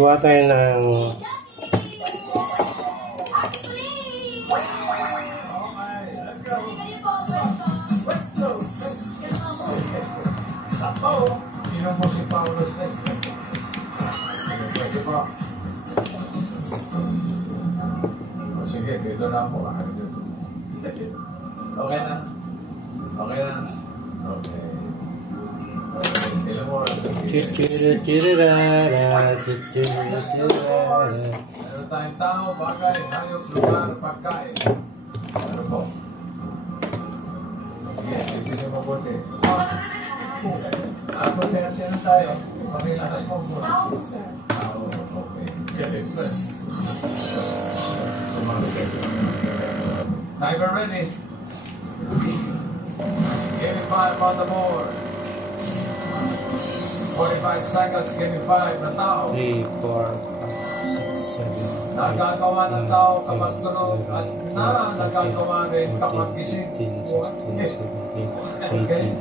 Kuha tayo ng Sino mo si Paulo Smith? Sige, dito na ako. Okay na? Okay na? Okay. Ilan mo oras? Meron tayong tao, bagay, hayop, lugar, pagkain. Ano po? Sige, sige niyo mabuti. Ako, tira-tira tayo. Pakilakas mo po. Tao po, sir. Tao, okay. Timer ready. Give me 5 on the board. 45 seconds, give me 5 na tao. 3, 4, 5, 6, 7, Nagagawa ng tao kapag tulog at nagagawa rin kapag gising. 15, 16, 17, 18,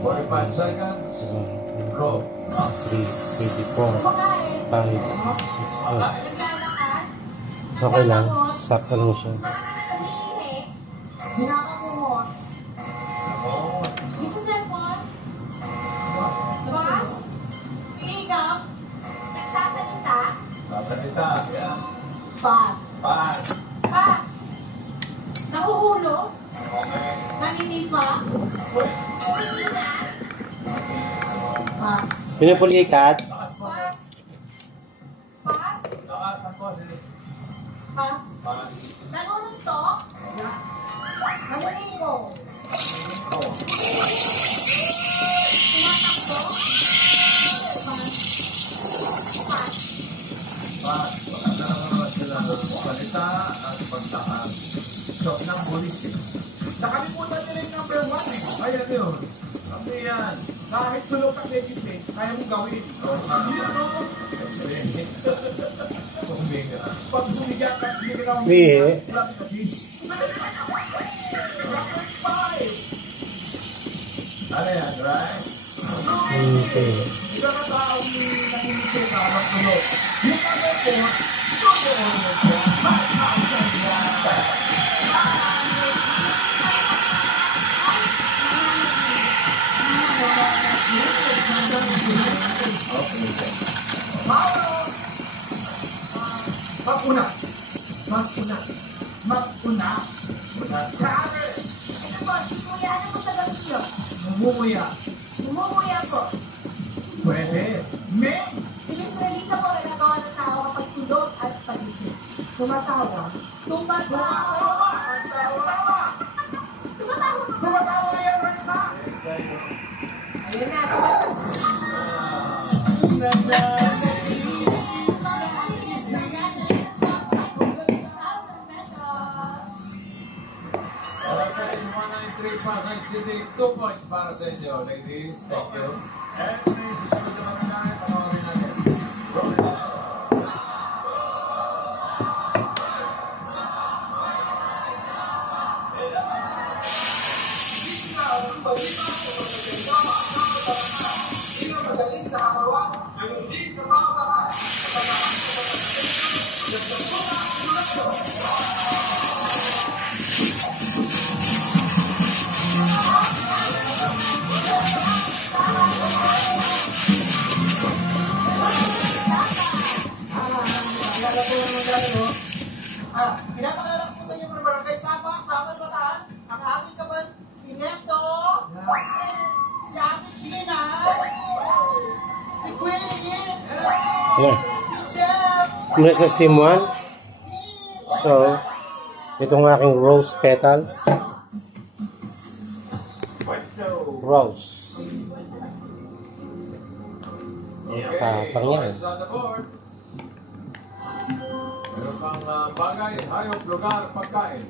19, 45 seconds. Go. 3, 24, 5, 6, 7. Okay lang. Sakto lang siya. Hinakakumot. Isa cellphone. Bas. Ikaw. Nagsasalita. Sasalita. Bas. Pass. Bas. Nahuhulog. Okay. Naninipa. Pumina. Bas. Pinupulikat. Lakas mo. Bas. Bas. Lakasan po. Bas. Pass. Nanununtok. Nanulingo. Tumatakbo. Bas. Pass. Pagkakaramas sila ng salita at pagtakas. So, ng bulisin. Nakalimutan nila yung number 1 eh. Ayan yun. Ano yan? Kahit tulog ka gising, kaya mong gawin. Hindi ano, Kumbiga. pag humiga ka, hindi ka naman Hindi. flat ka dis. Number 5. Ano yan, right? Okay. Ikaw na taong nakinisip ka habang tulog. Yung number 4, doon mo siya. 5,000 yan. Mag-una. Mag-una. Mag-una. Sabi. Ano po? Si Kuya, ano po sa gabi niyo? Mumuya. Umumuya po. Pwede. Me. Si Miss Relita po nagagawa ng tao kapag tulog at pagising. Tumatawa. Tumatawa. Tumatawa. Tumatawa. Tumatawa yan, Rexa. Ayun na, tumatawa. Okay, 193 Pasay City. 2 points para sa inyo, ladies. Thank you. And may susunod na mangyayari, panoorin natin. Pinapakilala ko sa inyo mga barangay Sapa, Saman Bataan, ang aming kaban, si Neto, si Ate Gina, si Queenie, Ayan. si Jeff, Mula sa Steam 1. So, itong aking rose petal. Rose. Tapang yan. Points on the board. Meron pang bagay, hayop, lugar, pagkain.